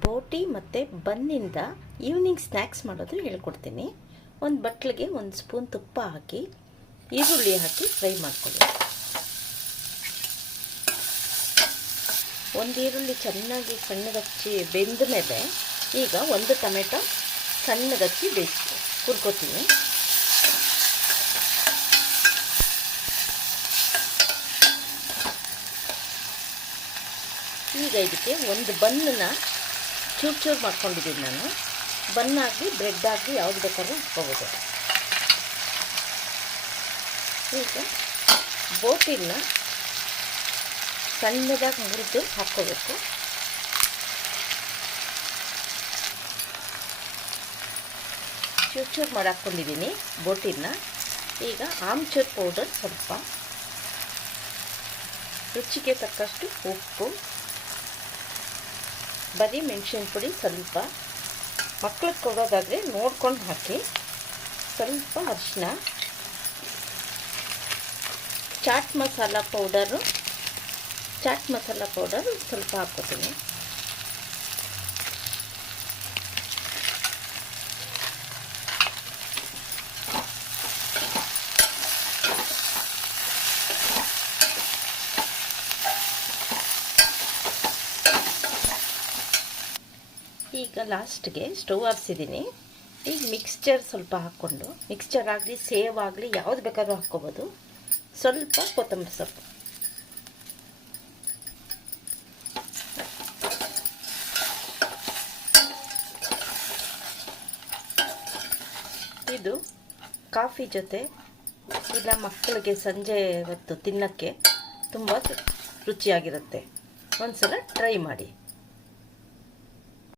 ಬೋಟಿ ಮತ್ತು ಬನ್ನಿಂದ evening snacks ಮಾಡೋದು ಹೇಳ್ಕೊಡ್ತೀನಿ. ಒಂದು ಬಟ್ಲಿಗೆ 1 ಸ್ಪೂನ್ ತುಪ್ಪ ಹಾಕಿ ಈರುಳ್ಳಿ ಹಾಕಿ ಫ್ರೈ ಮಾಡ್ಕೊಳ್ಳಿ. ಒಂದು ಈರುಳ್ಳಿ ಚೆನ್ನಾಗಿ ಸಣ್ಣಗಚ್ಚಿ ಬೆಂದ ಮೇಲೆ ಈಗ 1 ಟೊಮೆಟೊ ಸಣ್ಣಗಚ್ಚಿ ಹುರ್ಕೋತೀನಿ. ಈಗ ಇದಕ್ಕೆ ಒಂದು ಬನ್ನನ್ನು ಚೂರು ಮಾಡ್ಕೊಂಡಿದ್ದೀನಿ ನಾನು. ಬನ್ನಾಗಲಿ ಬ್ರೆಡ್ ಆಗಲಿ ಯಾವ್ದು ಬೇಕಾದ್ರೂ ಹಾಕ್ಕೋಬೋದು. ಈಗ ಬೋಟಿನ ಸಣ್ಣದಾಗಿ ಮುರಿದು ಹಾಕ್ಕೋಬೇಕು. ಚೂರು ಮಾಡಿ ಹಾಕ್ಕೊಂಡಿದ್ದೀನಿ ಬೋಟಿನ. ಈಗ ಆಮ್ಚೂರ್ ಪೌಡರ್ ಸ್ವಲ್ಪ, ರುಚಿಗೆ ತಕ್ಕಷ್ಟು ಉಪ್ಪು, ಬರೀ ಮೆಣಸಿನ ಪುಡಿ ಸ್ವಲ್ಪ, ಮಕ್ಕಳಿಗೆ ಕೊಡೋದಾದರೆ ನೋಡ್ಕೊಂಡು ಹಾಕಿ, ಸ್ವಲ್ಪ ಅರಿಶಿನ, ಚಾಟ್ ಮಸಾಲ ಪೌಡರು ಸ್ವಲ್ಪ ಹಾಕ್ಕೋತೀನಿ. ಈಗ ಲಾಸ್ಟ್ಗೆ ಸ್ಟವ್ ಆರಿಸಿದ್ದೀನಿ. ಈಗ ಮಿಕ್ಸ್ಚರ್ ಸ್ವಲ್ಪ ಹಾಕ್ಕೊಂಡು, ಮಿಕ್ಸ್ಚರ್ ಆಗಲಿ ಸೇವ್ ಆಗಲಿ ಯಾವುದು ಬೇಕಾದ್ರೂ ಹಾಕ್ಕೋಬೋದು. ಸ್ವಲ್ಪ ಕೊತ್ತಂಬರಿ ಸೊಪ್ಪು, ಇದು ಕಾಫಿ ಜೊತೆ ಇಲ್ಲ ಮಕ್ಕಳಿಗೆ ಸಂಜೆ ಹೊತ್ತು ತಿನ್ನೋಕ್ಕೆ ತುಂಬ ರುಚಿಯಾಗಿರುತ್ತೆ. ಒಂದು ಸಲ ಟ್ರೈ ಮಾಡಿ.